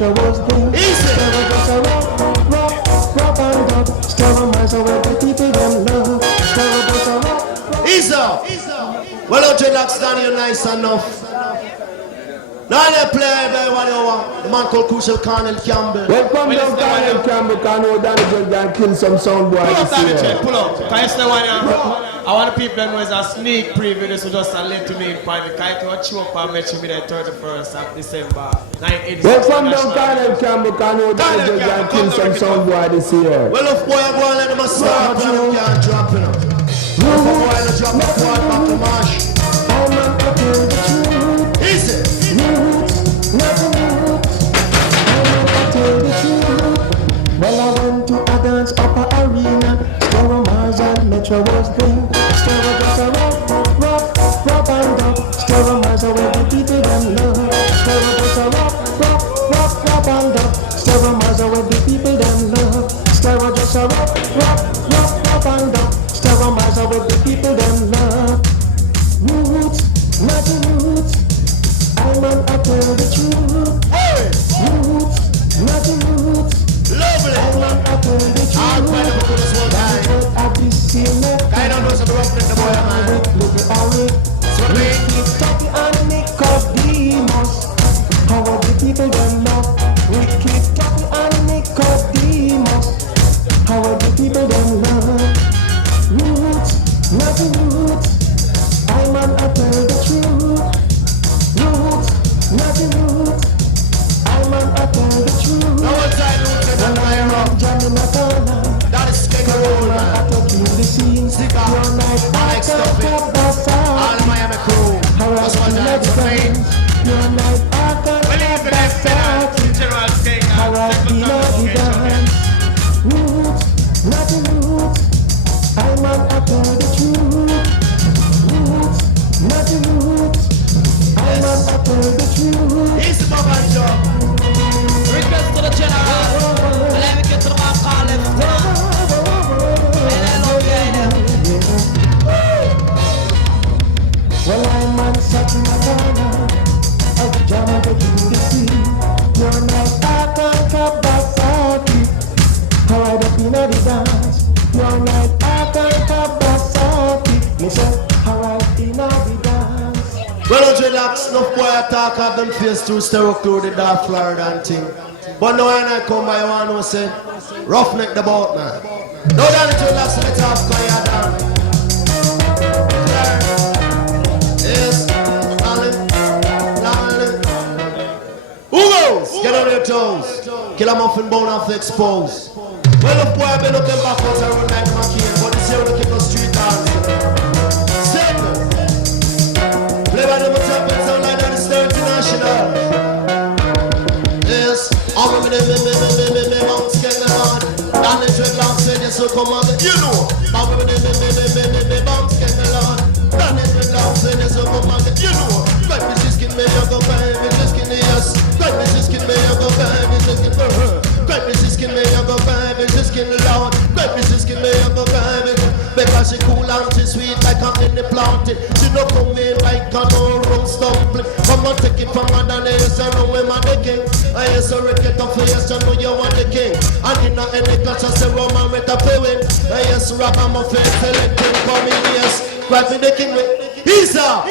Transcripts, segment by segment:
Metro was there. Stur just a rock and dub. Stur Mars where the people them love. Stur just a rock. Easy. Well, dreadlocks down here nice enough. Now they play everybody over. The man called Crucial Colonel Campbell. Welcome down Colonel Campbell, because no Danny just gonna kill some sound boy. Pull up Danny J, pull up. Can you say one here? I want the people to know it's a sneak preview, this was just a little me in private. Can you watch you up and make sure me the 31st of December 1986. Welcome down Colonel Campbell, because no Danny just gonna kill some sound boy this year. Well, if boy go and let them start, you can't drop it up. If a boy to drop a quad back to mash. I'm not talking the truth. Easy. Well, I went to a dance upper arena. Stur Mars and Metro was there. Stur just a rock and dub. Stur Mars where the people them love. Stur just a rock and dub. Stur Mars where the people them love. Stur just a rock and dub. Stur Mars where the people them love. Roots, not roots. I'm an tell the truth. Hey! Roots, not roots. Lovely! I'll find a book this one time. I don't know something wrong with the boy, man. So we keep and Nicodemus. How are the people them love? We keep talking and Nicodemus. How are the people them love? Roots, not roots. I'm an tell the truth. Roots, not roots. I'm an tell the truth. no one time roots and Jamaica. that is Kangaroo, man. Cigar, Alex Duffy, all Miami crew. That's what I'm saying. Believe in that General King Roots, not roots. I'm an tell the truth. Roots, not roots. I'm an tell the truth. He's the Bob and Joe. Request to the general. Let me get to my car left. Well, I'm on such a corner of Jamaica to the sea. You're not a Kabasaki. How I don't feel the dance. You're not a Kabasaki. Listen, how I feel the dance. Well, dreadlocks, enough boy talk of them face to Stereo through the dark Florida and thing. But now when I come by, one who say, roughneck the boat, man. No down the dreadlocks, let it off, cause you're down. Yes, darling. Who goes? Get on your toes. Kill a muffin bone off the expose. Well, the boy been looking backwards and run like McCain, but this year we keep no street dancing. Simple. Play by the Matapan sound like that, it's the international. Yes, I'm a bounce get the Lord. And the dreadlocks said yes, so come on, you know. I'm a bounce get the Lord. And the dreadlocks said yes, so come on, you know. Right, me just skin me, you go baby, just skin yes. Right, me just skin me, you go baby, just skin for her. Right, me just skin me, you go baby, just skin the Lord. Right, me just skin me, you go baby. Because she cool and she sweet like a mini planting. She no come in like a no rum stumbling. Come on, take it from her than yes, I know him and the king. I yes, I reckon up for yes, I know you want the king. And in any class, I say Roman with a paying. I yes, rap and my face, select him for me, yes. Right me the king with Isa.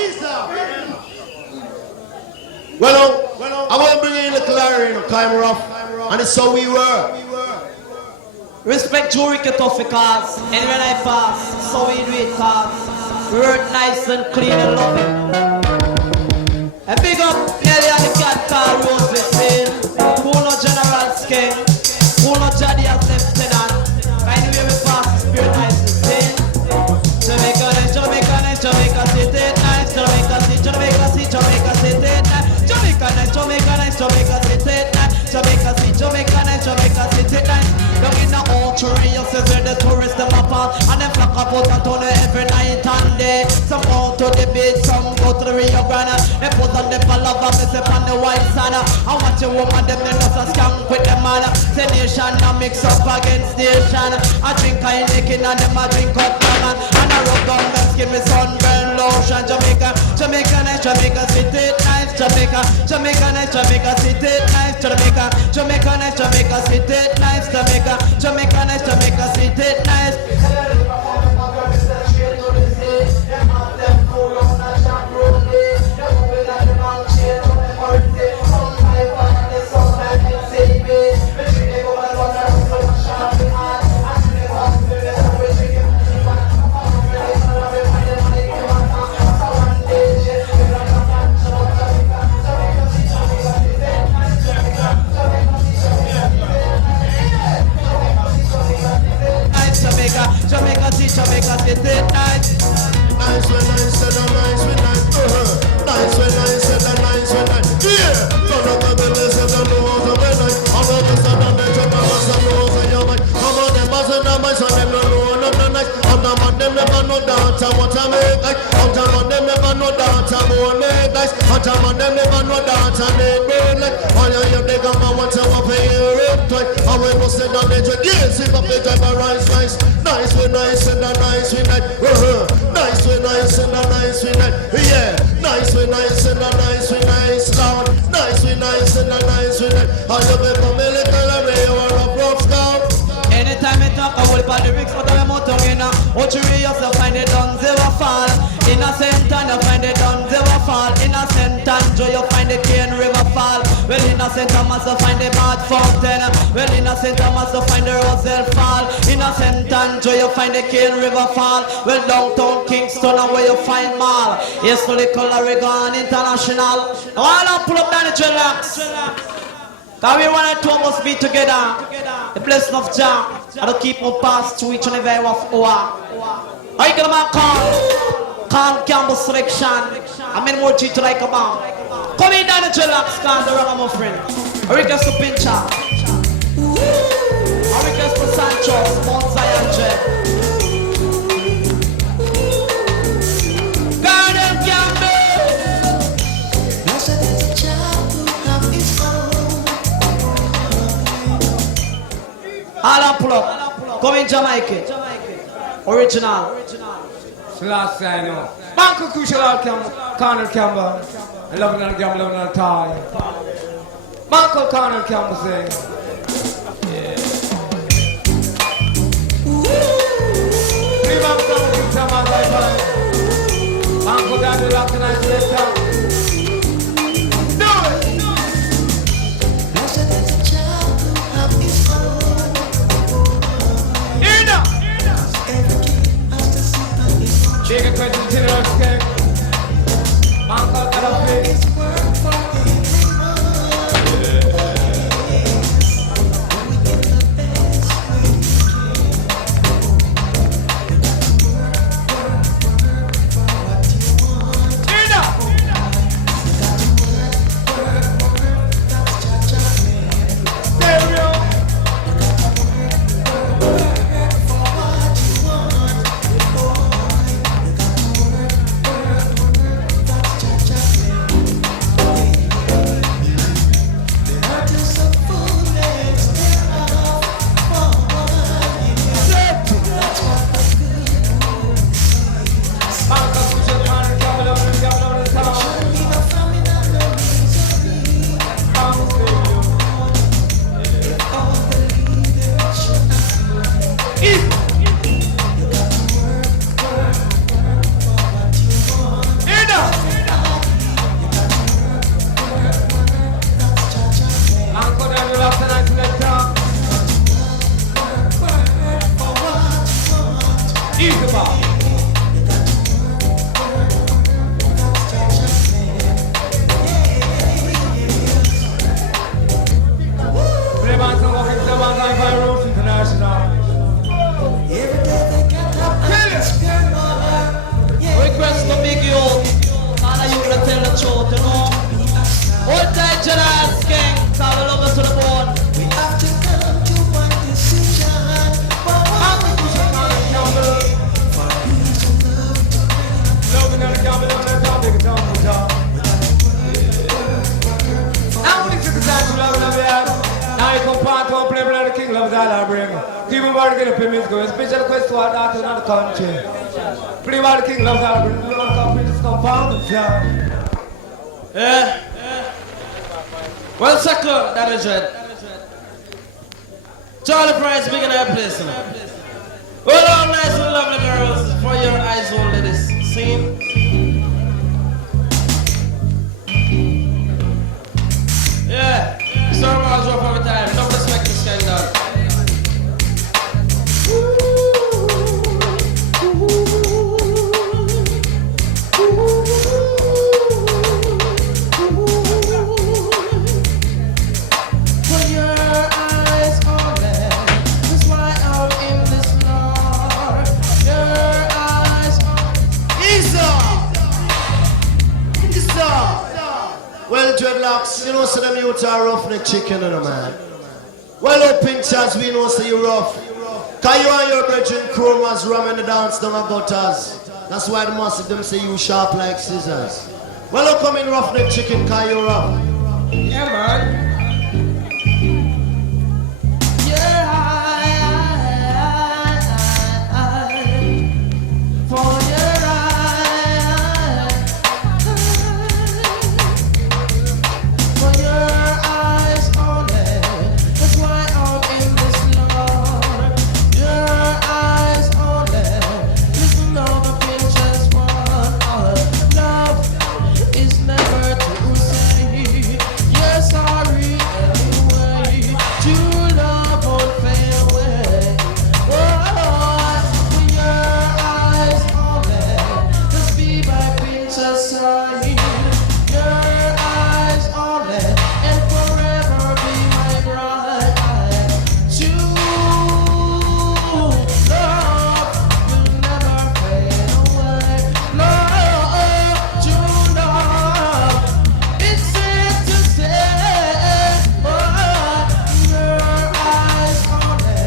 Well, I want to bring in the clarion, because I'm rough. And it's how we were. Respect jewelry cut off because anywhere I pass, so we do it cause we work nice and clean and loving. And big up Nelly and the cat car Rose Listen. Who no General King, who no Jaddy as Lieutenant. Anywhere we pass, the spirit nice and sin. Jamaica and Jamaica and Jamaica City nice. Jamaica City, Jamaica City, Jamaica City nice. Jamaica and Jamaica and Jamaica City nice. Jamaica City, Jamaica and Jamaica City nice. Down in the old trail, says where the tourists them apart. And them flock a put a ton every night and day. Some go to the beach, some go to the Rio Grande. They put on the lover, me say on the white sand. I watch a woman, them they just a scam with them man. Say nation a mix up against nation. I drink a Heineken and them a drink up man. And I rub down them skin with sunburn lotion. Jamaica, Jamaica nice, Jamaica city nice. Jamaica, Jamaica nice, Jamaica city nice. Jamaica, Jamaica nice, Jamaica city nice. Jamaica, Jamaica nice, Jamaica city nice. Jamaica city nice. Nice when nice and nice when nice. Nice when nice and nice when nice. Yeah. Come on, the business and the laws of the night. All of us are the nature of us and laws of your mind. Come on, them as and them as and them no know of the night. On the man them never know dance and what I make like. On the man them never know dance and more make like. On the man them never know dance and they burn like. All you hear they come and want to pay your rent twice. I will go sit down there to yes, if I pay driver rise nice. Nice when nice and a nice when night. Nice when nice and a nice when night. Yeah. Nice when nice and a nice when nice. Loud. Nice when nice and a nice when night. All you become a little array or a rough scout. Anytime I talk, I will buy the lyrics, but I'm out of in a Ochuri, you find the guns ever fall. In a Sentan, you find the guns ever fall. In a Sentan, Joe, you find the Cane River fall. Well, in a St. Thomas, you find the Mad Fountain. Well, in a St. Thomas, you find the Roselle fall. In a Sentan, Joe, you find the Cane River fall. Well, downtown Kingston, where you find Mall. Yes, to the Oregon International. All up, pull up down the dreadlocks. Cause we want to two of us be together. The blessing of Jah. I don't keep on past to each and every hour. Are you gonna call Campbell selection? I mean more treat to like a bomb. Come in down the dreadlocks, cause the wrong my friend. I request to Pincha. I request for Sancho, Mount Zion Jet. Garden Campbell. All up, pull up. Come in Jamaica. Original. Last I know. Banco Crucial Colonel Campbell. I love it on the gamble, loving on the tie. Banco Colonel Campbell saying. Yeah. Three months on the King Stur Mars Hi-Power. Banco down the lock and I say down. Take a question to the skin. Uncle at a face. I bring. People want to get a permit go. Special request to our daughter in the country. Pretty well, King loves our bring. We don't come to compound. Yeah. Well, second, that is it. Charlie Price, big in that place. Well, all nice and lovely girls, for your eyes only this scene. Yeah, Stur Mars rough every time. Don't respect this scandal. Put your eyes on them. That's why I'm in this Lord. Your eyes on Isa! Well, dreadlocks, you know, so them youths are roughneck chicken, you know, man. Well, up in chance, we know, so you rough. Cause you and your brethren chromas ramming the dance down the gutters. That's why the massive them say you sharp like scissors. Well, look, come in roughneck chicken, cause you rough. yeah, man. Yeah, for your eyes only. That's why I'm in this Lord. Your eyes only. Listen, love, the pictures one. Love is never too say. You're sorry anyway. True love won't fade away. Oh, for your eyes only. Just be my picture sign. Your eyes only, and forever be my bride. True love will never fade away. Love, true love, it's safe to say. Oh, your eyes only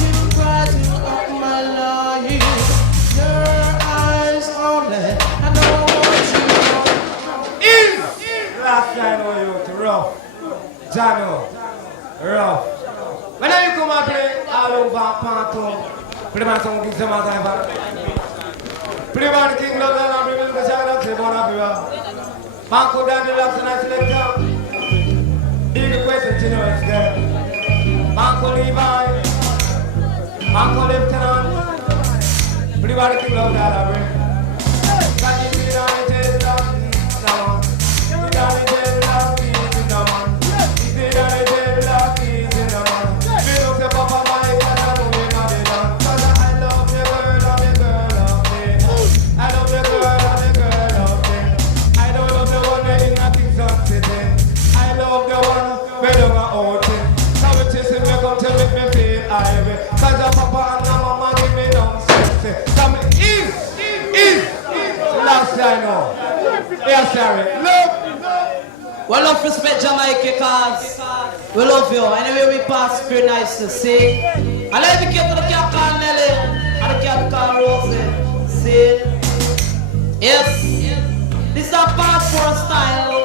will brighten up my life. Your eyes only, I know what you want. Last time on you, rough. Jano, rough. When you come and play all over Panto, pretty much some King Stur Mars Hi-Power. Pretty much King loves and I'm bringing the shout out to Bonavia. Banco Danny loves and I select up. Big question to know it's there. Banco Levi, Banco Lieutenant. Pretty much King loves that I bring. Can you see that it is that? We love respect Jamaica cause we love you. Anyway we pass, it's very nice to see. I like the kid to the cat called Nelly and the cat called Rosie. See? Yes. This is a passport style.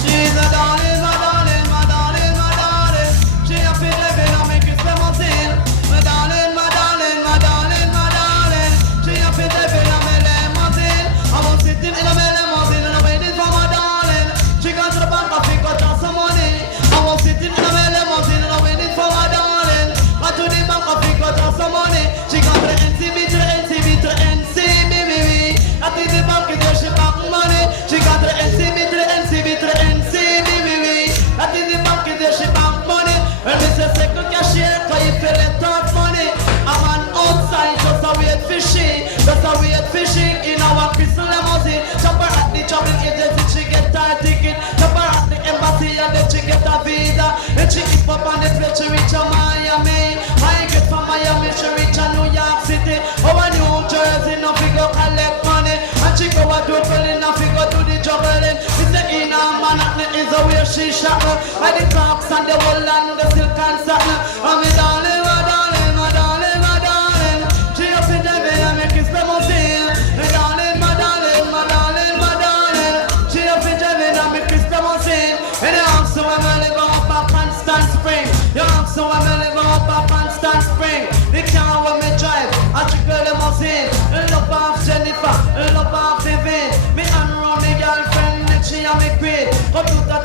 She's a darling, my darling, my darling, my darling. She a fit living on me Christmas mountain. My darling, my darling, my darling, my darling. She a fit living on me limousine. I was sitting in a limousine and I'm waiting for my darling. She got to the bank, I think I got some money. I was sitting in a limousine and I'm waiting for my darling. Got to the bank, I think I got some money. She got to the NCB, to the NCB, to the NCB. I think the bank is where she back money. She got to the NCB, to the NCB, to the NCB. I think the bank is where she back money. When we say second cashier, cause you feel it top money. I'm on outside, just a wait fishing. Just a wait fishing in our crystal limousine. Chopper at the travel agency, she get her ticket. Chopper at the embassy, and then she get a visa. And she keep up on the plane, she reach a Miami. I get from Miami, she reach a New York City. Over New Jersey, no figure collect money. And she go a do dwelling, no figure do the juggling. It's the inner Manhattan is the way she shot. By the clocks and the whole and the silk and satin. And me darling, my darling, my darling, my darling. She up in the bed and make it spell my sin. My darling, my darling, my darling, my darling. She up in the bed and make it spell my sin. And you have so I'm live up a constant spring. You have so I'm live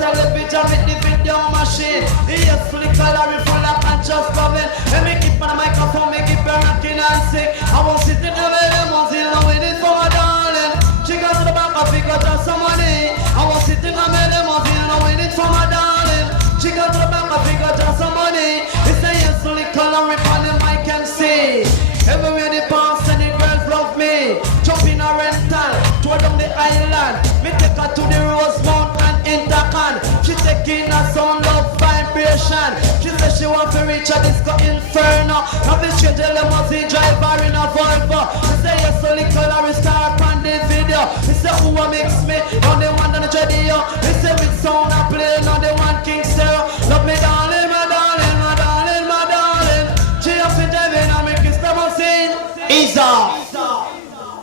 television with the video machine. Yes, slick calorie full of conscious loving. Let me keep on the microphone, make it burn rocking and sing. I was sitting there with them, was in love with it for my darling. She got to the back of it, got just some money. I was sitting there with them, was in love with it for my darling. She got to the back of it, got just some money. It's a yes, slick calorie on the mic and see. Everywhere they pass and the girls love me. Jump in a rental, tour down the island. Me take her to the Rosemount and Intercon. She taking a sound of vibration. She says she want to reach a disco inferno. Now this straight the limousine driver in a Volvo. Me say yes, so little Larry star on the video. Me say who a mix me, on the one on the radio. Me say with sound I play, on the one King Stur. Love me darling, my darling, my darling, my darling. She up in heaven and me kiss them and sing. Ease off.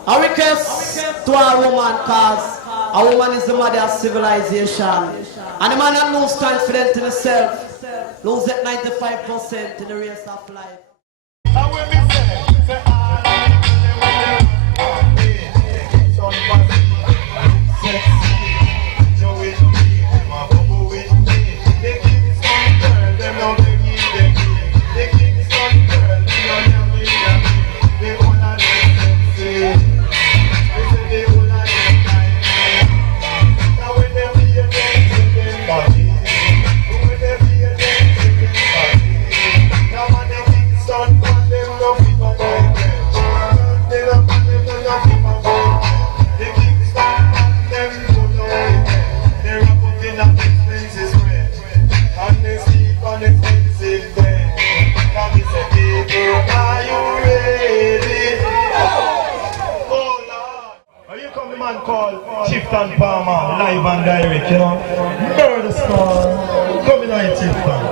A request to a woman, cause a woman is the mother of civilization. And the man that lose confidence in himself, lose that 95% in the race of life. Chieftain Palmer, live and direct, you know. Murder Star, coming on Chieftain.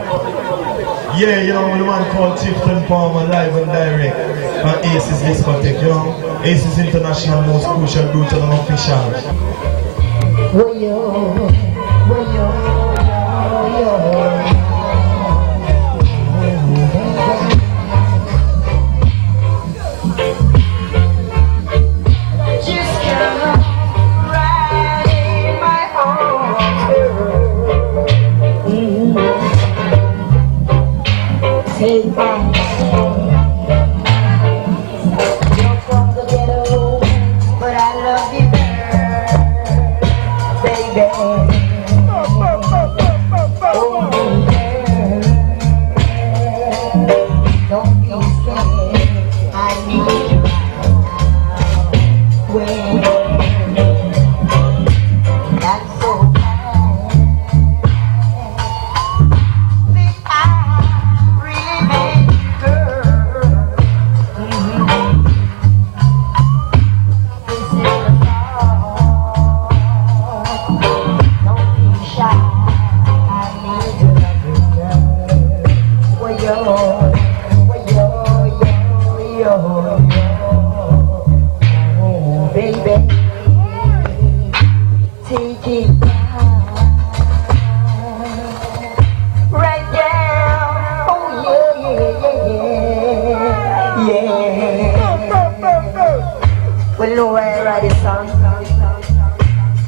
Yeah, you know, the man called Chieftain Palmer, live and direct. And Aces discotheque, you know. Aces International, most crucial, brutal and official.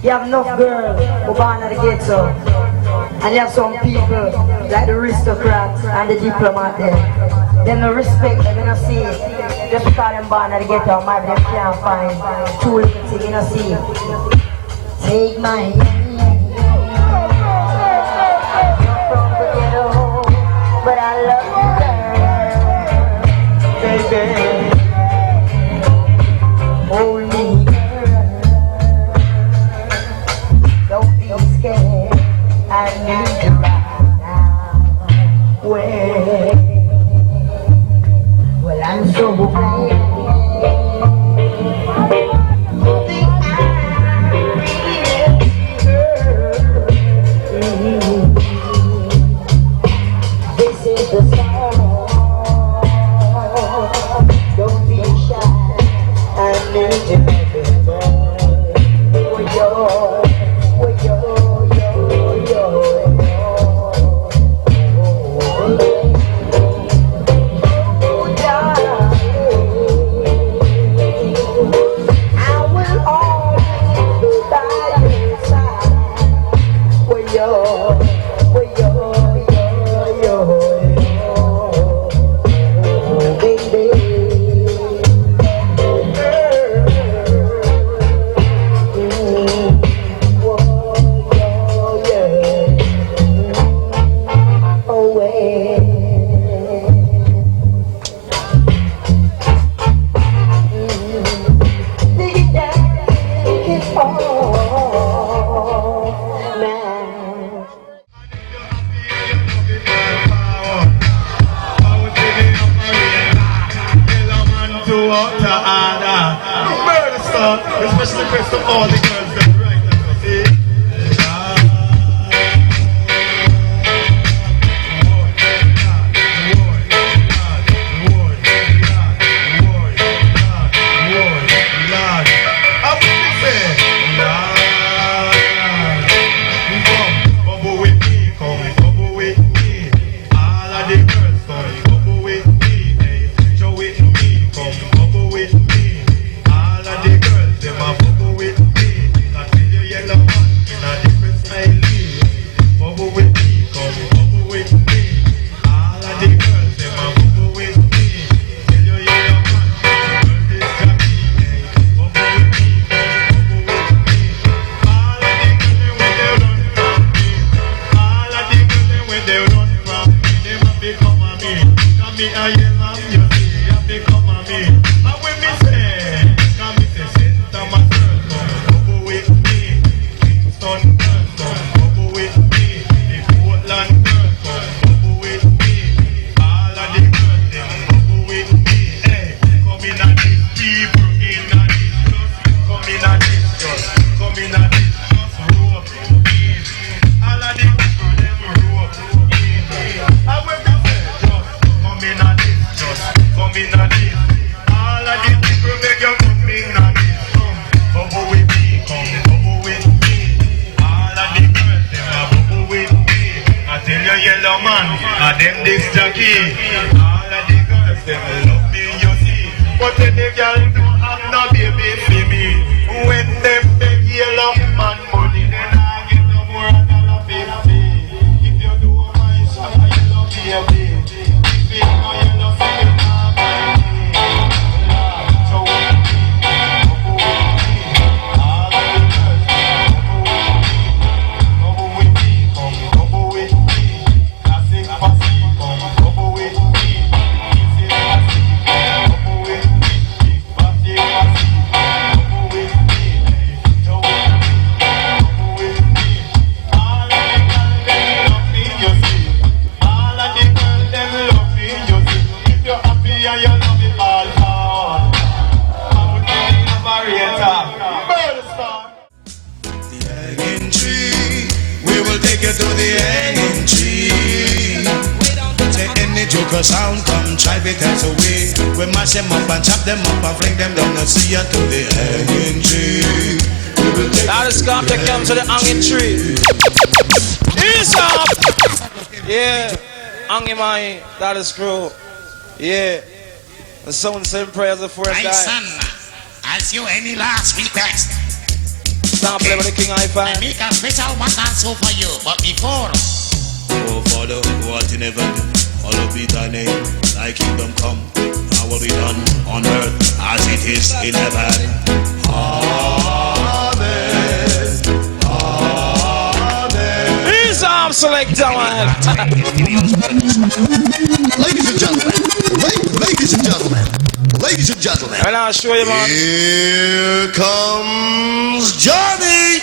You have enough girls who born at the ghetto, and you have some people like the aristocrats and the diplomat there. Them no respect them, you know see. Just because them born at the ghetto, maybe them can't find two little things, you know see. Take my hand, you're from the ghetto, but I love you, baby. Hold me. Don't be scared, I need you right now. Well, I'm so glad. Think I really you out to order. Murder star, especially best of all the girls that right now, see? That is true. Yeah. The someone saying prayers before I die. Son, as you any last request. Stop playing with the King Hi-Power. I make a special one dance for you, but before. Oh Father, who art in heaven, hallowed be thy name. Thy kingdom come, thy will be done on earth as it is in heaven. Selector, man. Ladies and gentlemen, ladies and gentlemen, ladies and gentlemen. And I'll show you, man. Here comes Johnny.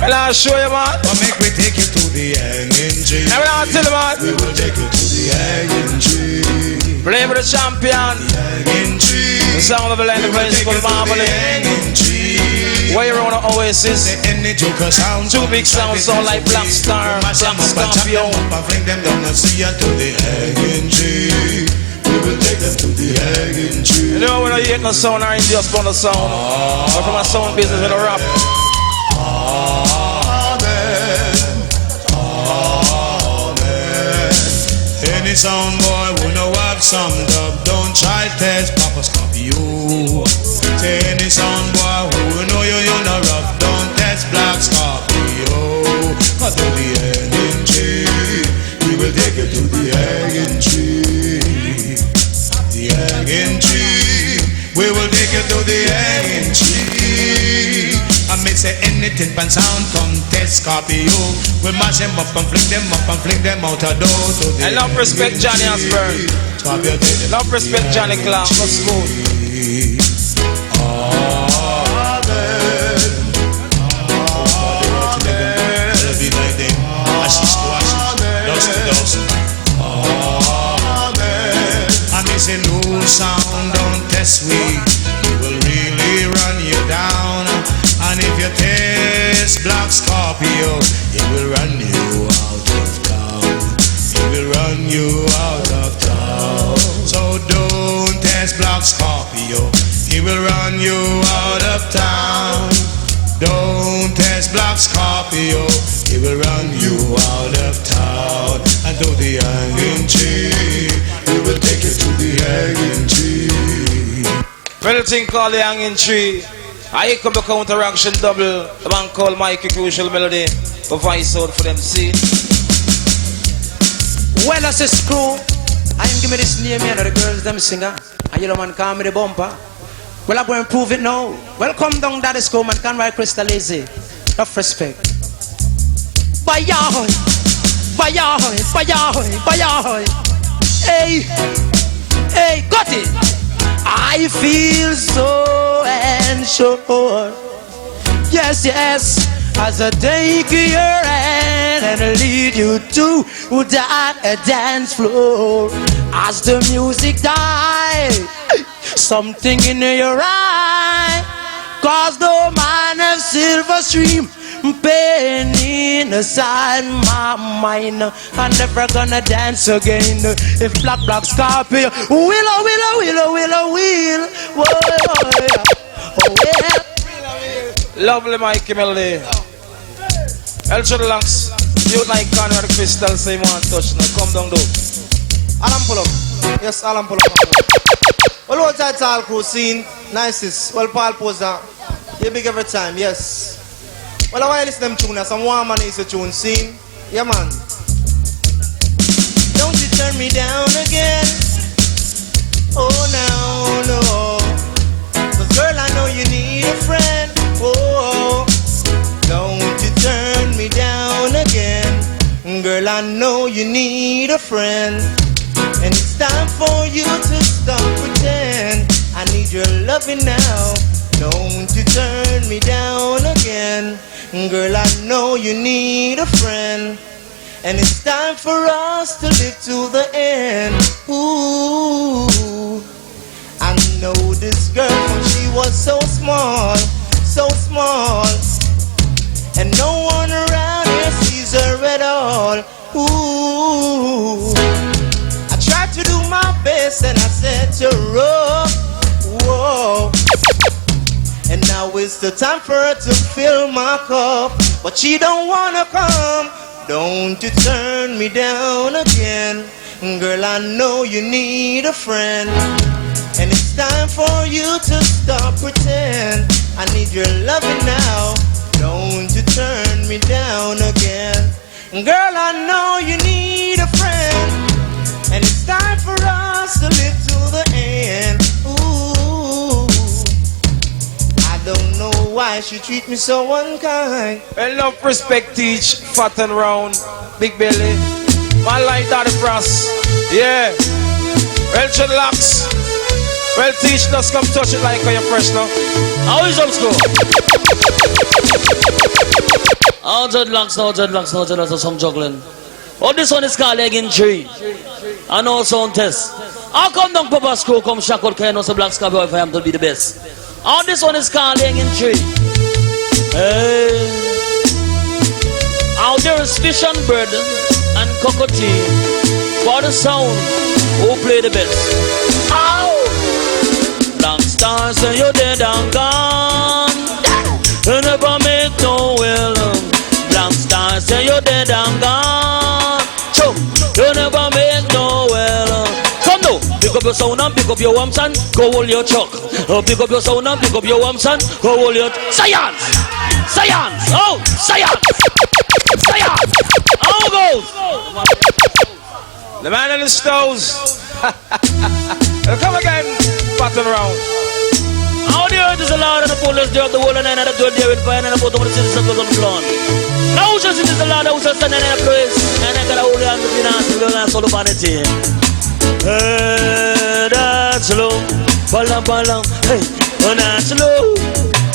And I'll show you, man. But make we take you to the NNG. And I'll tell you, man. We will take you to the NNG. Play for the champion. The The sound of the land of place for the marvelous. Where you're on the Oasis, two big sounds sound like Black Star, Black Scorpio. Bring them down and see you to the NNG. We will take them to the NNG. You know when I hear no sound, I ain't just on the sound. But from my sound business with a rap. Any sound boy who know have some dub, don't try test Papa Scorpio. Say any sound boy who know you not rough, don't test Black Scorpio. Cause to the NNG, we will take you to the NNG. The NNG, we will take you to the NNG. I may say anything pan sound come test Scorpio. We'll mash them up and fling them up and fling them out a door. I love respect Johnny Osborne. Love respect Johnny Clark. What's good? I may say no cool sound, don't test we. He will really run you down. And if you test Black Scorpio, he will run you out of town. He will run you out of town. So don't test Black Scorpio, he will run you out of town. Don't test Black Scorpio, he will run you out of town. And to the hanging tree, he will take you to the hanging tree. Well, thing called the hanging tree. I come to counteraction double. The man called Mikey Crucial Melody. The voice out for them, see? Well, as a screw, I am giving this name here to the girls, them singer. And you know, man, call me the bumper. Well, I'm going to prove it now. Welcome down that school, man, can write Crystal Lazy. Enough respect. Bayahoy, bayahoy, bayahoy, bayahoy. Hey, hey, got it. I feel so unsure. Yes, yes, as I take your hand and lead you to that dance floor. As the music dies, something in your eye, cause the man of silver stream pain inside my mind. I'm never gonna dance again if Black Scorpio will. Lovely Mikey Melody. Elcher Langs. You like Conrad Crystal, say you want to touch now. Come down though. Alan pull up. Yes, Alan pull up. Well, what's that all crew scene? Nicest. Well, Paul Poser. You big every time, yes. Well, I want to listen to them tune. Some warm man is a tune scene. Yeah, man. Don't you turn me down again. Oh, no, no. Cause girl, I know you need a friend. Oh, don't you turn me down again. Girl, I know you need a friend. And it's time for you to stop pretend. I need your loving now. Don't you turn me down again. Girl, I know you need a friend. And it's time for us to live to the end. Ooh, I know this girl when she was so small. And no one around here sees her at all. Ooh, I tried to do my best and I set her up. Whoa. And now it's the time for her to fill my cup. But she don't wanna come. Don't you turn me down again. Girl, I know you need a friend. And it's time for you to stop pretend. I need your loving now. Don't you turn me down again. Girl, I know you need a friend. And it's time for us to live to the end. Ooh, I don't know why she treat me so unkind. Well, love, respect, teach, fat and round, big belly. Man like Daddy Frost, yeah. Well, dreadlocks. Well, teach, just come touch it like you're fresh now. How is up school? Oh, dreadlocks, some juggling. Oh, this one is called Legging Tree. I know sound test. I'll come down Papa School, come shackle, can know some Black Scorpio if I am to be the best. Oh, this one is called Legging Tree. Hey. Out there is fish and bird and cockatoo. For the sound, who play the best? Ow! Black Star say you're dead and gone. You never make no will. Black Star say you're dead and gone. Choke, you never make no will. Come now, pick up your sound and pick up your arms and go hold your chuck. Pick up your sound and pick up your arms and go hold your science. Science! Oh, science! Science! How goes? The man in the stoves. Come again, button round. How the earth is a lot and the police there, the whole and the door there with fire and the bottom of the citizens goes on the floor. Now just it is a lot who's standing in a place and I got a hold on the finance and all the vanity. Hey, that's low. Balam balam, hey, that's low.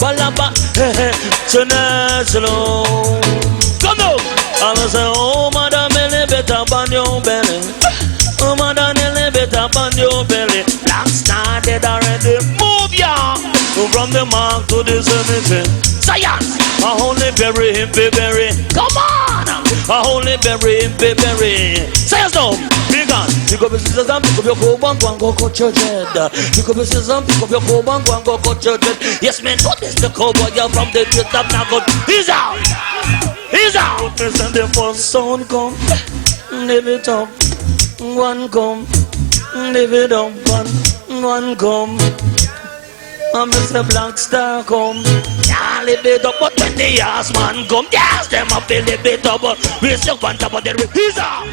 Balam ba, hey, that's low. Come on! I'm say, oh, madam, ele better on your belly. Oh, madam, ele better on your belly. Black the mark to the cemetery. Science, I only bury him, bury. Come on, I only bury him, bury. Science, no, big on. Pick up your scissors and pick up your comb and go and go cut your head. Pick up your scissors and pick up your comb and go and go cut your head. Yes, man, but this the cowboy you're from the pit of Nagot. He's out. He's out. Me send the first sound come, live it up. One come, live it up. One come. And Mr. Black Star come. Yeah, live it up. But when the ass man come, yes, them up a live it up. We still on top of the he's out.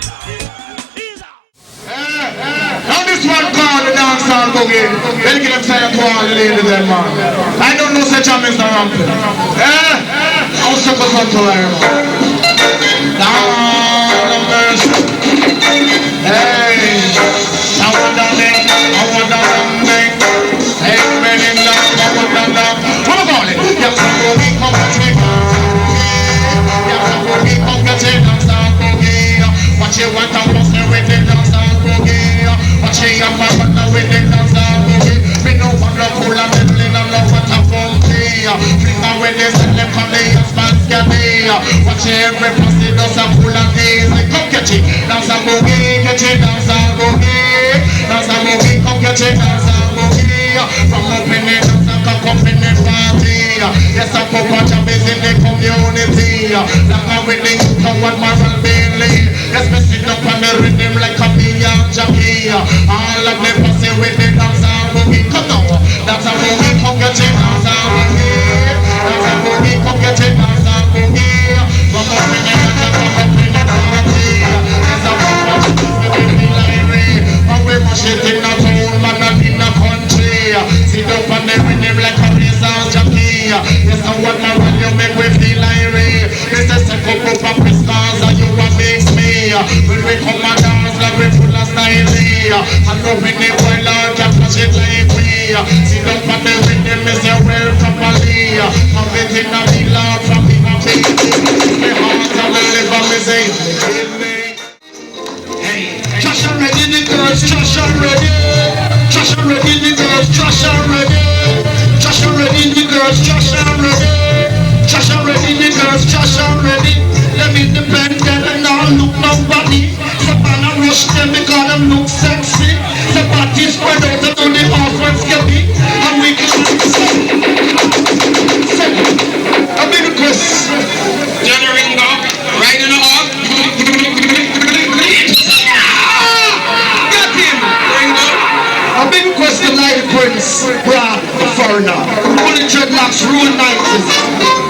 Now this one called the dancehall boogie. They'll get them say to all the ladies there, man. I don't know such a Mr. Rampant. I'll suck us on to her. Down the mercy. Hey, I wonder me, I wonder me. Hey, men in love, I wonder love. What about it? Yes, I'm boogie, come and take it. Yes, I'm boogie, come and take dancehall boogie. What you want, I'm going to say with the dancehall boogie. What you have, I'm going to with the dancehall boogie. Me no want to pull a middling, I know what I'm funky. Fling away the sun, them come the husband scanny. Watch every pussy does a pull a easy. Come get it, dancehall boogie, get it, dancehall boogie. Dancehall boogie, come get it, dancehall boogie. From up in the dance and cock up in the party. Yes, I'm for Jammys in the community. Like I'm with the youth of what moral Bailey. Yes, me sit up on the rhythm like a young jockey. All of them pussy with the dancehall boogie. Come on, dancehall boogie, come get it, dancehall boogie. Dancehall boogie, come get it, dancehall boogie. From up in the dance and cock up in the party. Yes, I'm for Jammys in the library. And we mash it in a town, man, and in a country. Sit up on the rhythm like a racer jockey. Yes, I want my run, you make me feel irate. This is a couple of prisoners and you a mix me. When we come and dance like we full of style. I know when the boy Lord can touch it like me. Sit up on the rhythm, me say welcome Ali. I'm waiting on the Lord from me and me. My heart and my liver, me say hey, trash and ready, the girls, trash and ready. Trash and ready, the girls, trash and ready. Trash and ready, the girls, trash and ready. Trash and ready, the girls, trash and ready. Them independent and all look nobody. Savannah rush them because them look sexy. The party spread out to the orphans get me. And we can a big request. Johnny Ringo, riding up. Get him, Ringo. A big request to Light Prince, Brad, the foreigner. Only dreadlocks rule 90s.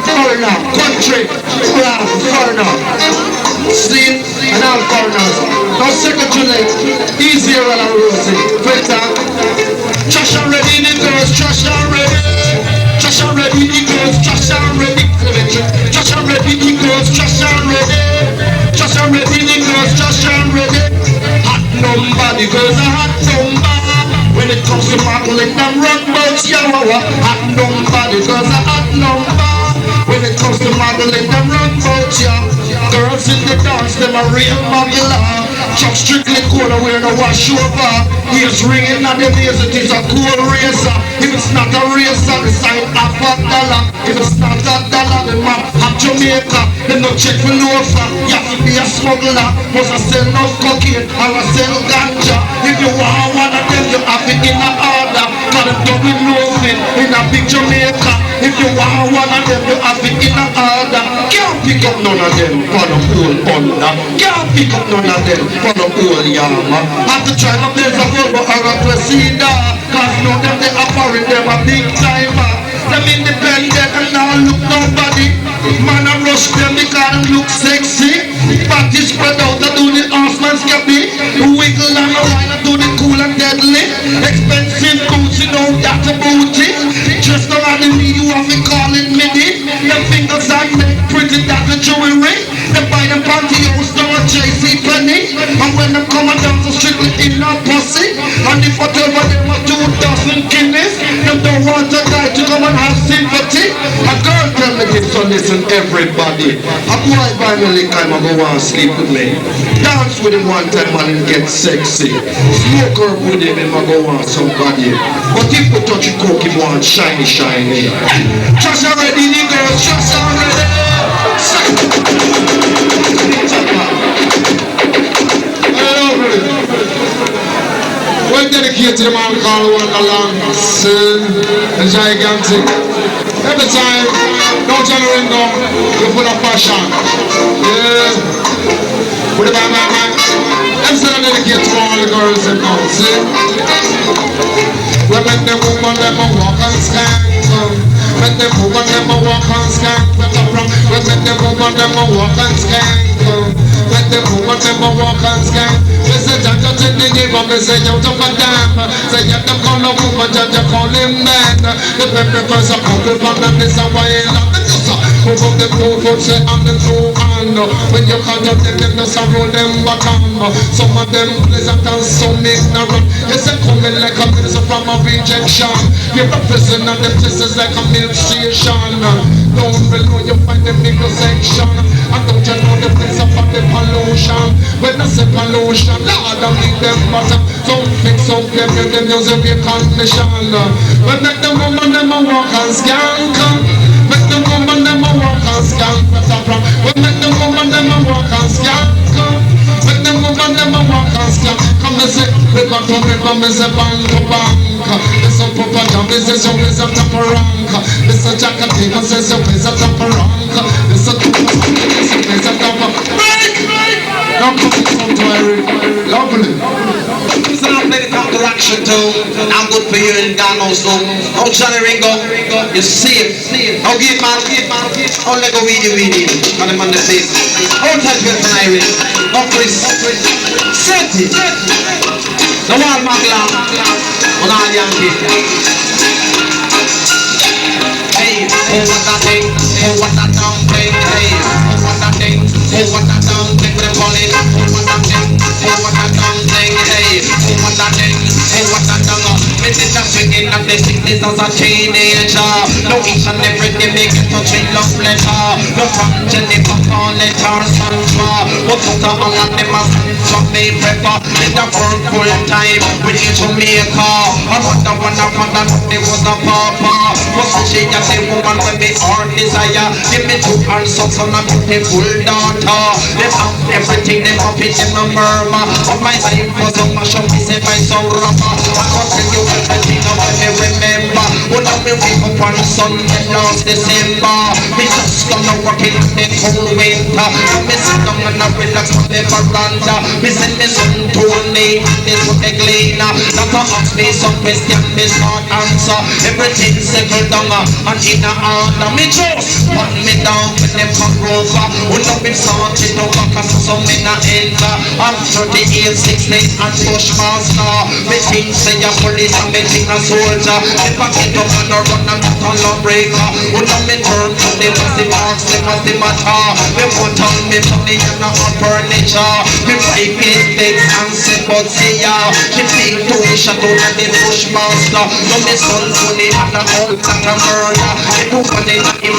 Foreigner, country, Brad, foreigner. Sleep and all foreigners. Now second July, easier on a Rosie. First time. Trash and ready, the girls, trash and ready. Trash and ready, the girls, trash and ready. Trash and ready, the girls, trash and ready. Trash and ready, the girls, trash and ready. Hot number, the girls are hot number. When it comes to muggling, them run boats, yawawa. Hot number, the girls are hot number. When it comes to modeling, them run boats, yeah. Girls in the dance, them a real popular. Chuck strictly cool, wear no washover. Ears ringing and the ears, it is a cool racer. If it's not a racer, the sign half $1. If it's not $1, then map at Jamaica. They no check for loafer. You have to be a smuggler. Must I sell no cocaine or I sell ganja. If you want one of them, you have it in a order. Cause them double loafing in a big Jamaica. If you want one of them, you have it in a order. Can't pick up none of them for the whole under. Can't pick up none of them for the whole yama. Have to try my place of over or a procedure. Cause no them they are foreign, them a big timer. Them independent and now look nobody. Man I rush them because them look sexy. Party spread out and do the horseman's cabby. Wiggle and wine and do the cool and deadly. Expensive boots, you know that's a booty. Just around the knee you have to call it midi. Them fingers and neck pretty, that's the jewelry. They buy them pantyhose, no a JC Penny. And when them come and dance so strictly in a pussy. And if whatever them a 2,000 guineas, them don't want a guy to come and have sympathy. A girl tell me this on listen everybody. A boy buy me liquor, I'm go and sleep with me. Dance with him one time and he get sexy. Smoke herb with him and I go on somebody. But if we touch a coke, he want shiny, shiny. Just already, the girls, just already. Well dedicated to the man called One Along, Sin, the gigantic. Every time, don't turn the ring down, you're full of passion. Yeah. With the man. I'm still dedicated to all the girls in now, see? We make them woman, them a walk and skank. Make them woman, them a walk and skank. We make them woman, them a walk and skank. Make them woman, them a walk and skank. We say, Jaja, take the name of me, say, you took a damn. Say, you don't call a woman, Jaja, call him man. The pepper first a couple from them, this a while. Move up the blue foot, say, I'm the true hand. When you call them just a roll them bottom. Some of them pleasant and some ignorant. You say, coming like a minister from a rejection. You're a prison and the place is like a milk station. Down below you find the middle section. And don't you know the place of the pollution? When I say pollution, Lord, I make them bottom. Some fix up them, you them use a condition. When make them woman, them a walk and skank. Make them woman, them a walk and skank. When make them woman, them a walk and skank. Make them woman, them a walk and skank. Come and say, river to river, me say bank to bank. This a Papa Jammys, this a place of top rank. This a Jack and King, this a place of top rank. This a place of top rank. Now come to Eric. Lovely. So now play the counteraction too. I'm good for you and God knows no. Oh Johnny Ringo, you see it. Oh give man. Oh let go weedy. And I'm on the face. Oh touch with an Irish. Oh Chris. Set it. The wall magla. On all Yankee. Hey, oh what that thing. Oh what that down thing. Hey, oh what that thing. Oh what that down thing. What they call it. Oh what that thing. Oh what that down thing. Hey, oh what that thing. Oh what that down. Mrs. a swinging at the 60s as a teenager. No each and every day make it a sweet love letter. No from Jennifer College or Sandra. But put her on them as from me prepper. In the work full time with each Jamaica. I wonder when I found out there was a papa. But she just a woman with me heart desire. Give me two hands sons and a beautiful daughter. They have everything, they have it in a murmur. Of my life was so much of me say by so rubber. I can't tell you everything of me remember. When I me wake up on Sunday last December. Me just gonna work in the cold winter. Me sit down and I relax on the veranda. Me send me son to me, this what they clean. Not to ask me some question, me start answer. Everything settled down and in a order. Me just put me down when them come over. When I be sorted over cause some men a enter. After the age 16 and Bushmaster. Me think say a police and me think a soldier. If I get up and I run and not on a breaker. When I me turn to them as the marks, them as the matter. Me put on me money and not on furniture. Me fight mistakes and say but see ya. She take tuition to the Bushmaster. No me son money and a whole lot of murder. Me do for the name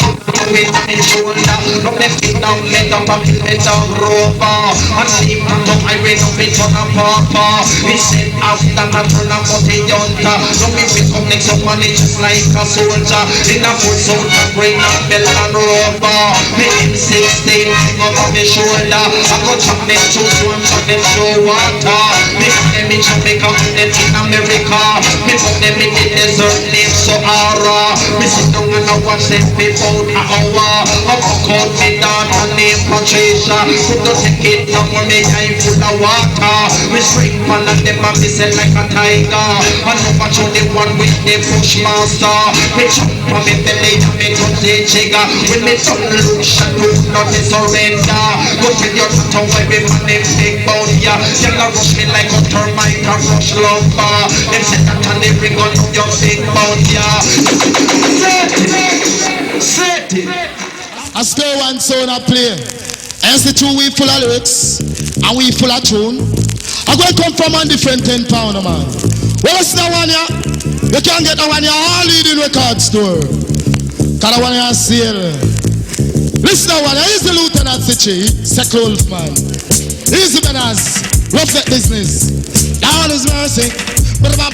with me shoulder. No me fit down, me down, but me down rover. And sleep and up, I wake up it on a papa. He said after I turn up on the yonder. No me wake up next to money just like a soldier. In a full suit, bring up bell and rover. Me M16 hang up on me shoulder. I go chop them shoes, one chop them show water. Me put them in Jamaica, put them in America. Me put them in the desert named Sahara. Me sit down and I watch them people an hour. I walk out me daughter named Patricia. Couldn't take it no more, me eye full of water. Me spring pan and them and me say like a tiger. And over to the one with the Bushmaster. Me jump on me belly and me touch the jigger. When me tongue loose and do not surrender. Go tell your daughter why me man them big about ya. Y'all a rush me like a termite and rush lumber. Them say that and they bring on your big about ya. Set it. I still want sound I play. Hence the two we full of lyrics and we full of tune. I'm going to come from on different 10 pound man. Well, it's that one here. You can't get that one here all leading record store. Cause that one here sale. Listen to one. He's the Lieutenant Sichi. Second man. Easy manners. Rough that business. Down his mercy. We got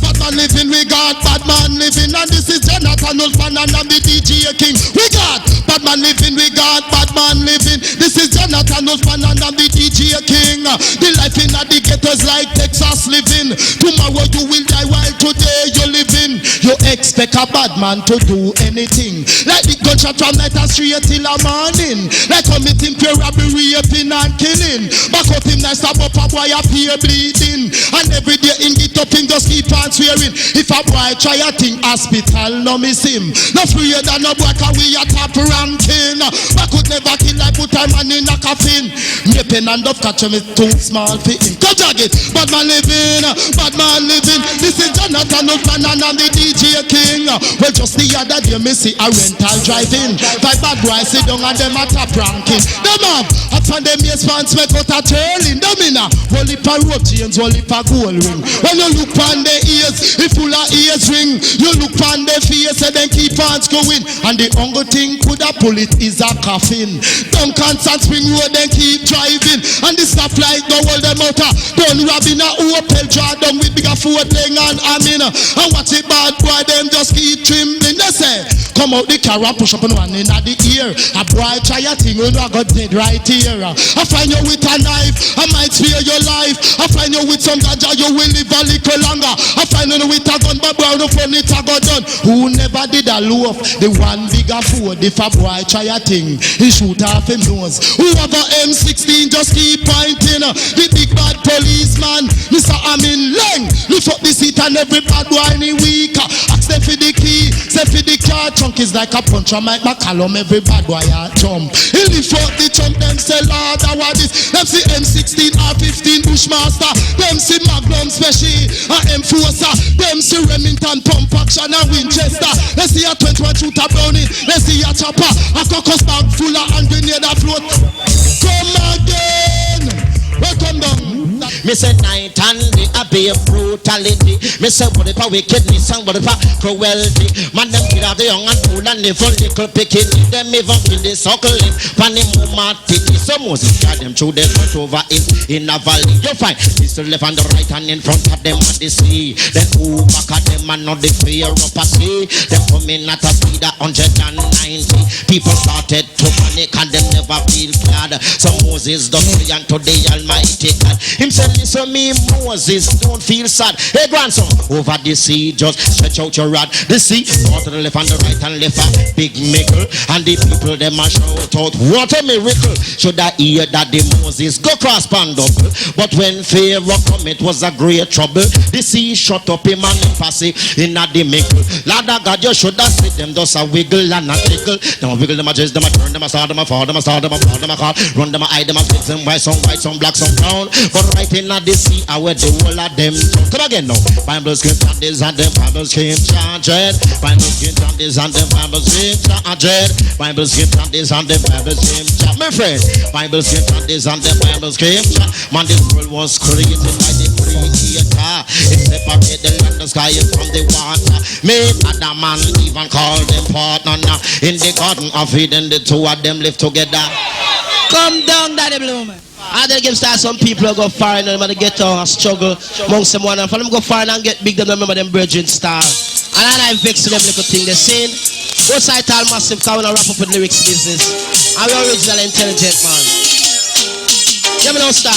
bad man living, we got bad man living, and this is Jonathan Wolfman and I'm the DJ King. We got bad man living, we got bad man living. This is Jonathan Wolfman and I'm the DJ King. The life in the ghettos like Texas living. Tomorrow you will die while today you're living. You expect a bad man to do anything, like the gunshot from night and straight till the morning, like committing pure robbery, raping and killing. Back up him nice up a boy up here bleeding, and every day in get up him just keep on swearing. If a boy try a thing hospital no miss him. No freer than no boy can we a top ranking. But could never kill like put a man in a coffin. Me pen and of catch him is too small for him. Go jag it. Bad man living, bad man living. This is Jonathan Wolfman and I'm the DJ King. Well just the other day me see a rental driving. Five bad boys sit down and them a top ranking. Them up, I find them yes pants make out a turling. Them in a whole heap of rope chains, whole heap of gold ring. When you look on the ears, if full of ears ring, you look on the face and then keep on going. And the only thing could have pull it is a coffin. Don't constant spring road then keep driving. And the stoplight don't hold them out. Don't robbing a Opel Jordan with bigger Ford leg and Amina. And watch it bad boy them just keep trembling. They say come out the car and push up on one in the ear. A boy try a thing when I got dead right here. I find you with a knife, I might spare your life. I find you with some ganja, you will live a little longer. I find you with a gun, but brown up on it a go done. Who never did a loaf? The one bigger Ford. If a boy try a thing, he shoot off him nose. Whoever M16 just keep pointing. The big bad policeman, Mr. Amin Leng, lift up the seat and every bad boy in the week. Ask them for the key, say for the car. Chunk is like a punch on Mike McCallum, every bad boy a jump. He lift up the chunk, them say Lord, what is? Them see M16 or 15 Bushmaster. Them see Magnum Special and Enforcer. Them see Remington Pump Action and Winchester. Let's see a 21 shooter Browning. Let's see a chopper, a caucus bag full of hand grenade afloat. Come again. Welcome down. Me say night and day a be brutality. Me say what if a wickedness and what if a cruelty. Man them kill out the young and old and live for little picking. Them even kill the suckling. Pan him woman titty. So Moses got them through the front over in a valley. You find this to left and the right and in front of them at the sea. Then who back at them and not the fear of a sea. Them coming at a speed of 190. People started to panic and them never feel glad. So Moses don't pray unto the Almighty God. Him said, listen me Moses, don't feel sad. Hey grandson, over the sea just stretch out your rod. The sea, go to the left and the right and left a big mickle. And the people them a shout out, what a miracle. Should I hear that the Moses go cross pan double. But when Pharaoh come it was a great trouble. The sea shut up him and him passy in a the mickle. Lord of God you should have seen them just a wiggle and a tickle. Them a wiggle, them a jizz, them a turn, them a start, them a fall, them a start, them a fall, them a call. Run them a hide, them a split, them white, some black, some brown. But right in the sea, I wear the whole of them. Come again now. Bible script and this and the Bible script charged. Bible script and this and the Bible script charged. Bible script and this and the Bible script charged. My friend, Bible script and this and the Bible script charged. Man, the world was created by the Creator. It separated the land, the sky from the water. Made Adam and even called them partner. In the garden of Eden, the two of them live together. Come down, Daddy Bloom. I then give start some people who go far and them to get and struggle amongst them one and for them go far and get big, them remember them brethren star. And I vex them little thing they sing. What's I tell massive coming and wrap up with lyrics business. I'm original intelligent man. Give me no star.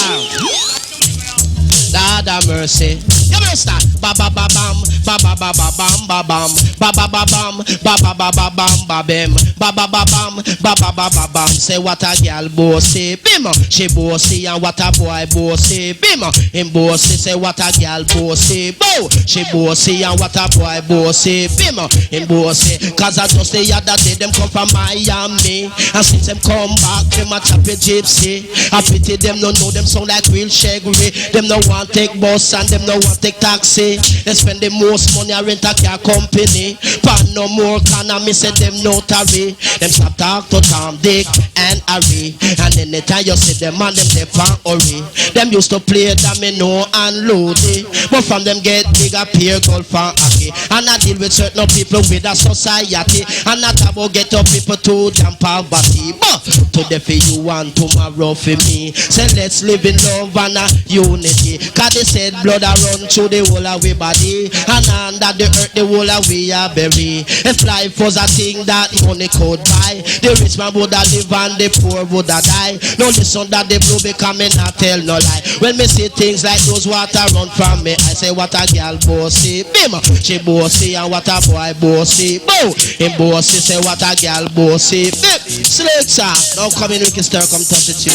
Lord have mercy. Give me no star. Ba ba ba bam, ba ba ba ba bam ba bam, ba ba ba bam, ba ba ba ba bam ba bam, ba ba ba bam, ba ba ba ba bam. Say what a girl bossy, bim. She bossy and what a boy bossy, bim. Him bossy, say what a girl bossy, bow. She bossy and what a boy bossy, bim. Him bossy. Cause I just the other day them come from Miami, and since them come back them a chop a gypsy. I pity them no know them sound like real shaggy. Them no want take bus and them no want take taxi. They spend the most money money I rent a car company. Pan no more can I miss them notary. Them stop talk to Tom, Dick and Harry. And anytime you see them and them they pan hurry. Them used to play domino and loady. But from them get bigger peer golf and hockey. And I deal with certain people with a society. And not about get up people to jump poverty. But today for you and tomorrow for me. Say let's live in love and unity. Cause they said blood a run through the whole of we body. And under the earth the whole of we are bury. If life was a thing that money could buy, the rich man would have live and the poor would have die. No listen that the blue becoming not tell no lie. When me see things like those water run from me, I say what a girl bossy. Bim, she bossy and what a boy bossy. Boom, him bossy say what a girl bossy. Bim, selector. Now come in, we can start come touch it you.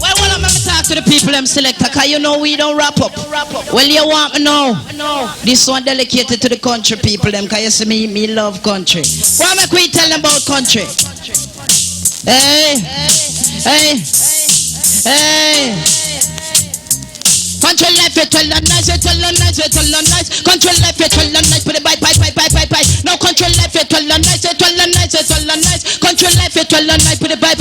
Well, I'm gonna talk to the people them selector, cause you know we don't wrap up. Well, you want me know? This one dedicated to the country people them, cause you see me love country. Why make we tell them about country? Hey. Country life, you tell them nice, you tell them nice, you tell them nice. Country life, you tell them nice, put it bye. No country life, you tell them nice, you tell them nice, you tell them nice. Country life, you tell them nice, put it bye.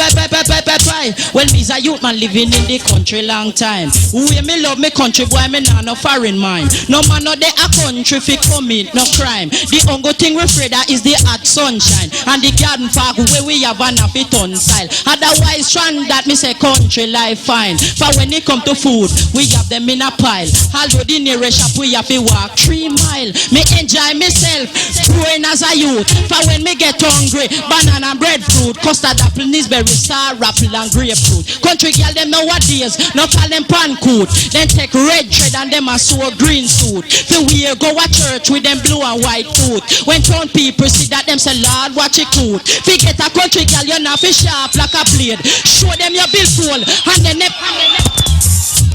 Well, me's a youth man living in the country long time. Who me love me country, boy, me nah no foreign mind. No man no dey a country fi commit no crime. The only thing we afraid of is the hot sunshine and the garden park where we have an happy ton style. Otherwise, strand that me say country life fine. For when it come to food, we have them in a pile. Although the nearest shop we have to walk 3 miles. Me enjoy myself growing as a youth. For when me get hungry, banana and breadfruit, custard apple, nisberry, star apple and grapefruit. Country girl them nowadays, no call them pancoot. Then take red thread and them a sew green suit. So we go a church with them blue and white tooth. When town people see that them say Lord watch it coot. Fi get a country girl you not fi sharp like a blade. Show them your bill full and then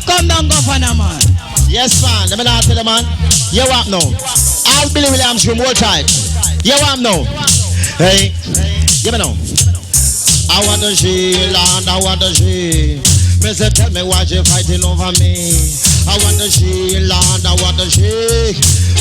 come down, governor, man. Yes, man. Let me not tell you, man. You want now? I'll Billy Williams room all time. You want now? Hey, give me now. I want to see land, I want to see. Mister, tell me why you fighting over me. I want to see land, I want to see.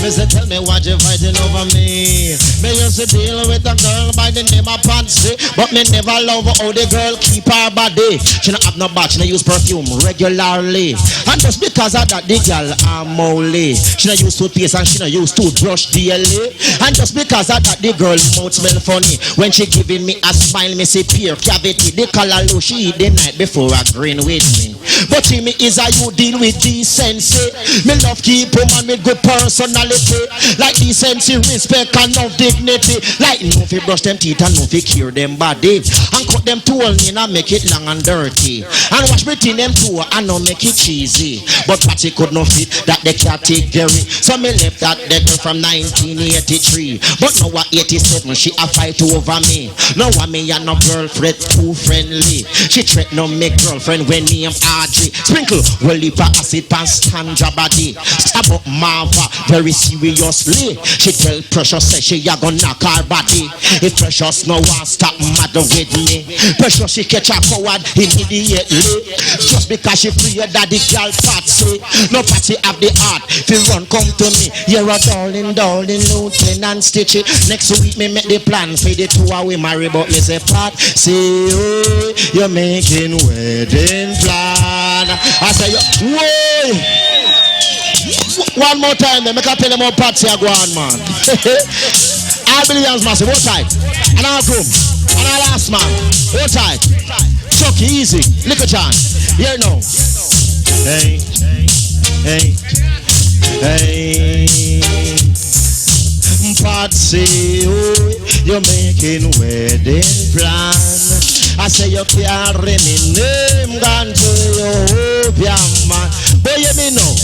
Mister, tell me why you fighting over me. Me used to deal with a girl by the name of Pansy, but me never love how the girl keep her body. She not have no bath, she not use perfume regularly. And just because of that, the girl are molly. She not use toothpaste and she not use toothbrush daily. And just because of that, the girl mouth smell funny. When she giving me a smile, me see peer cavity. The color low she eat the night before agreeing with me. But to me is how you deal with decency. Me love keep woman with good personality. Like decency, respect and no dignity. Like no fi brush them teeth and no fi cure them body. And cut them tool in and make it long and dirty. And wash between them two and no make it cheesy. But Patty could not fit that the category. So me left that dead from 1983. But now at 87 she a fight over me. Now me and no girlfriend too friendly. She threaten no make girlfriend when name Audrey. Sprinkle well if a acid pan stand your body. Stab up Marva very seriously. She tell Precious say she a gonna knock her body. If Precious no one stop matter with me, Precious she catch a coward immediately. Just because she free her daddy girl Patsy. No Patsy have the heart fi run come to me. You're a darling Lieutenant Stitchy. Next week me make the plan for the 2 we marry, but me say Patsy, oh, you're making wedding plan. I say whoa. One more time then make I tell them how Patsy are going, man. I'll be the massive, hold tight. And I'll groom. And I'll last man. Hold tight. Chucky, easy. Little John. Here now. Hey. Patsy, oh, you're making wedding plan. I say you carry me name gone to your man. Boy, you me know.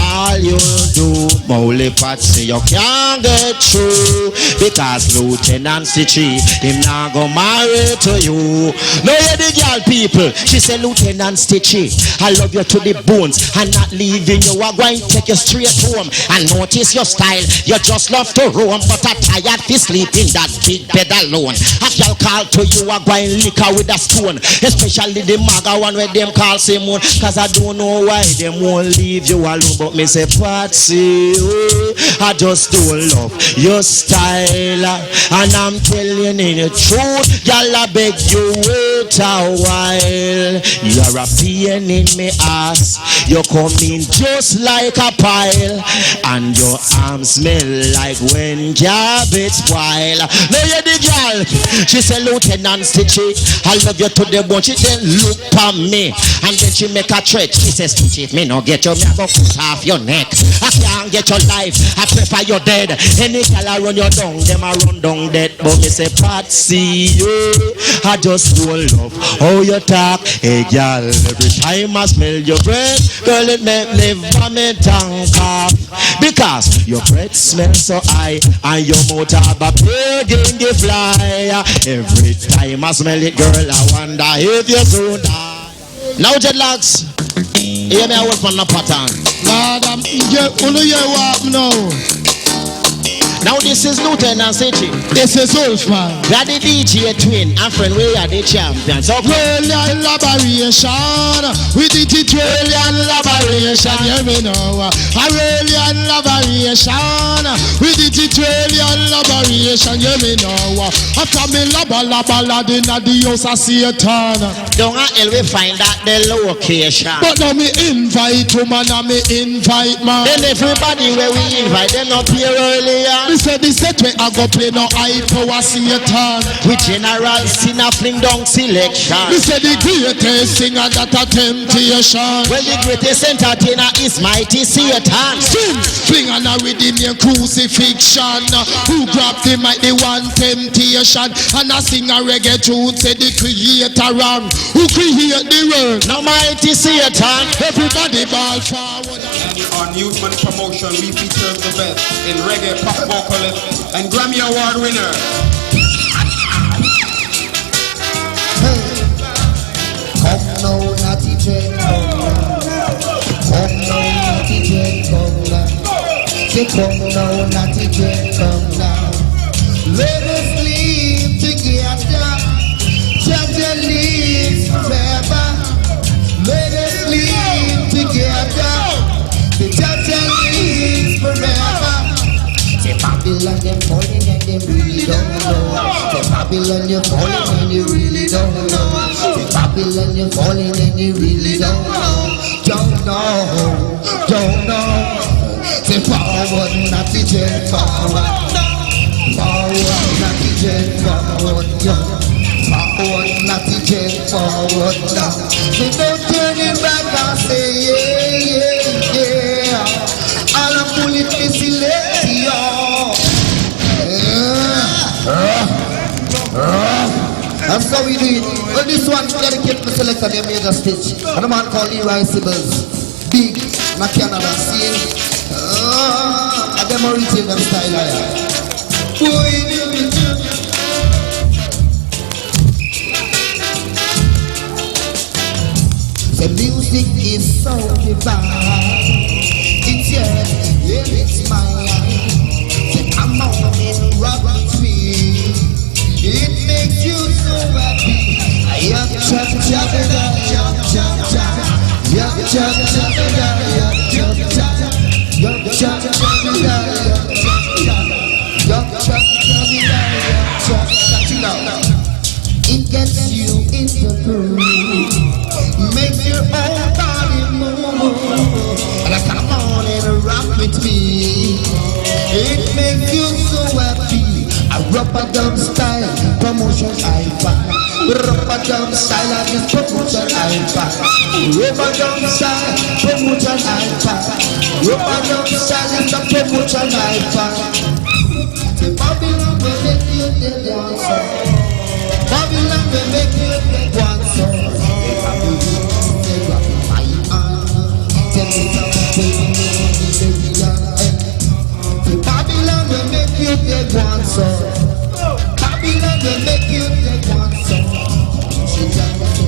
All you do, Molly Patsy, you can't get through. Because Lieutenant Stitchy, him not go marry to you. No, you the girl people. She say, Lieutenant Stitchy, I love you to the bones. And not leaving you, I'm going to take you straight home. And notice your style, you just love to roam. But I tired to sleep in that big bed alone. A girl call to you, I'm going to liquor with a spoon. Especially the maga one where them call Simon. Cause I don't know why them won't leave you alone. But me say Patsy, oh, I just don't love your style. And I'm telling you the truth, girl, I beg you wait a while. You're a pain in me ass. You come in just like a pile, and your arms smell like when cabbage spoil. Now you're the girl. She said, Lieutenant Stitchy, I love you to the bone. She then look at me, and then she make a threat. She says, Stitchy, if me no get you, me I go cut off your neck. I can't get your life, I prefer you dead. Any girl I run you down, them I run down dead. But me say, Patsy, I just don't love how you talk. Hey girl, every time I smell your breath, girl, it make me vomit and cough. Because your breath smells so high, and your mouth have a pig in the fly. Every time I smell it, girl, I wonder if you're so die. Now dreadlocks, hear me, I work on the pattern. Lord, I'm only you walk now. Now this is Lieutenant Stitchy. This is Wolfman. We are the DJ twin, and friend, we are the champions. Okay. Trillion liberation. We did the trillion liberation. Hear me now. A trillion liberation. We did the trillion liberation. Hear me now. After me laba in the house of Satan. Don't hell we find out the location. But now me invite woman and me invite man. Then everybody where we invite them up here earlier. Me say this set way I go play no high-power Satan. With general sinner fling down selection. Me say the greatest singer that a temptation. Well, the greatest entertainer is mighty Satan. Sin, fling on a rhythm in crucifixion. Who grabbed the mic, the one temptation. And a sing a reggae tune, say the creator wrong. Who create the world? Now mighty Satan. Everybody ball forward. On Youth Money Promotion, we feature the best in reggae, pop vocalist, and Grammy Award winner. Come now, naughty dread, come now, naughty dread, come now. Say come now, naughty dread, come now. Let us live together, just live forever. Let us live together, just live forever. Say Babylon, them falling and they really don't know. Say Babylon, you're falling and you really don't know. Say Babylon, you're falling and you really don't know. Don't know, don't know. Say forward, not the jet, forward. Forward, not the jet, forward. Forward, not the jet, forward. Say don't turn it back and say yeah, yeah, yeah. All I'm pulling is that's how we do it. Well, this one dedicated to select on your major stage. And a man called Leroy Sibbles. Big, na Canada, see? A them retain them style here. The music is so divine. It's yours, yeah, it's mine. So come on and rock with me. It makes you so happy. Yup, chop, chop, yup, chop, chop. Yup, chop, chop, yup, chop, chop. Yup, chop, chop, yup, chop, chop. It gets you in the groove. Makes your whole body move. And come on and rock with me. It makes you so happy. A rubber-dub style, promotion Hi-Power. Rubber-dub style, I just promotion Hi-Power. Rubber-dub style, promotion Hi-Power. Rubber-dub style is the promotion Hi-Power. The Babylon will make you the dancer. Babylon will make you the dancer. The Babylon will make you the dancer. Babylon will make you take one song. She got to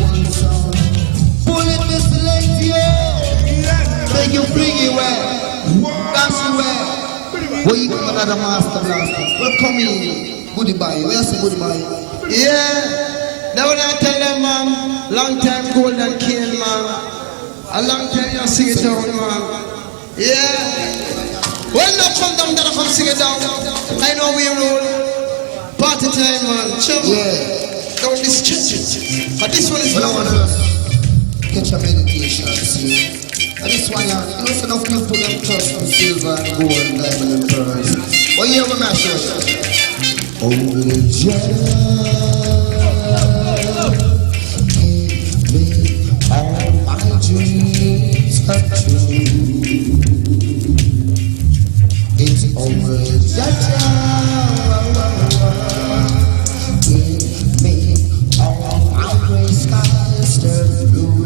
one song. Pull it, Mr. Lady, make you bring you where? Dance you where? Where you got another master blaster? Well, come in, goodie bye. Where say goodie bye? Yeah, that when I tell them, man, long time golden cane, man. A long time you sing it down, man. Yeah. Well, now come down, that I come sing it down. I know we rule. Party time, man. Chill. Yeah. Don't distress it. But this one is long. Get your meditation, see. And this one, you listen enough people them trust in silver and gold, diamond and pearls. But here we mash it. Only just make all my dreams come true. It's only just make all my gray skies turn blue.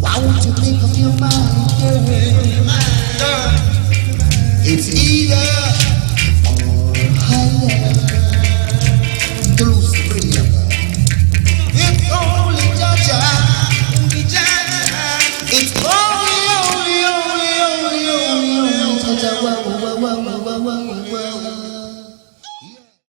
Why won't you make up your mind?